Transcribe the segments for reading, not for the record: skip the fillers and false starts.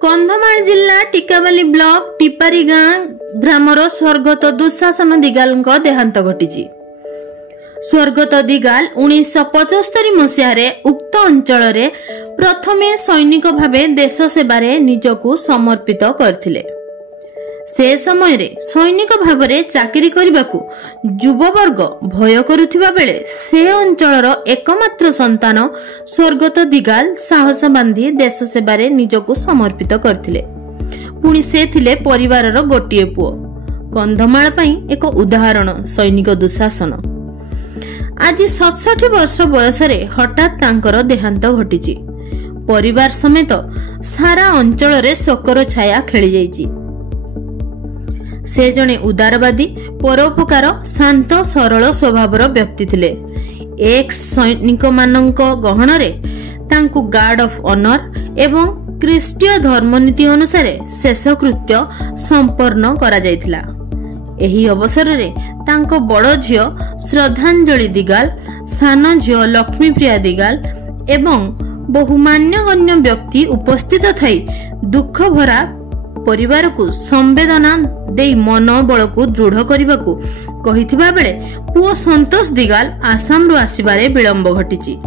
कंधमाल जिला टिकाबाली ब्लॉक टिपारी गाँ ग्रामर स्वर्गत दुशासन दिगाल देहांत घटी। स्वर्गत दिगाल 1975 मसीह उक्त अंचल प्रथमे सैनिक भावे देश सेवारे निजकू समर्पित करथिले। से समय रे सैनिक भावरे चाकरी करबाकू युववर्ग भय करुथिबा बेले से अंचलर एकमात्र संतान स्वर्गत दिगाल साहस बांधी देश सेवारे निजकू समर्पित करथिले। पुणी से थिले परिवारर गोटिए पुओ। कंधमाल पई एक उदाहरण सैनिक दुशासन। आज 67 वर्ष बयस हठात तांकर देहांत घटी। परिवार समेत सारा अंचल रे शोकर छाया खेली जाइछि। से जने उदारवादी परोपकार शांत सरल स्वभावर व्यक्ति थिले। एक सैनिक मानक गहन रे तांकु गार्ड ऑफ ऑनर एवं ख्रीष्टीय धर्मनीति अनुसार शेषकृत्य संपन्न करा जायथिला। एही अवसर रे तांको बड़ झियो श्रद्धांजलि दिगाल, सान झियो लक्ष्मीप्रिया दिगाल एवं बहु मान्यगण्य व्यक्ति उपस्थित थई दुख भरा परिवार को संवेदना दे मनोबल को दृढ़ करने को कहिथिबा बेले पुओ संतोष दिगाल आसाम रु आसिबारे विलंब घटिछि।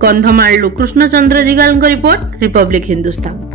Kandhamal Krishnachandra Digal report, republic Hindustan.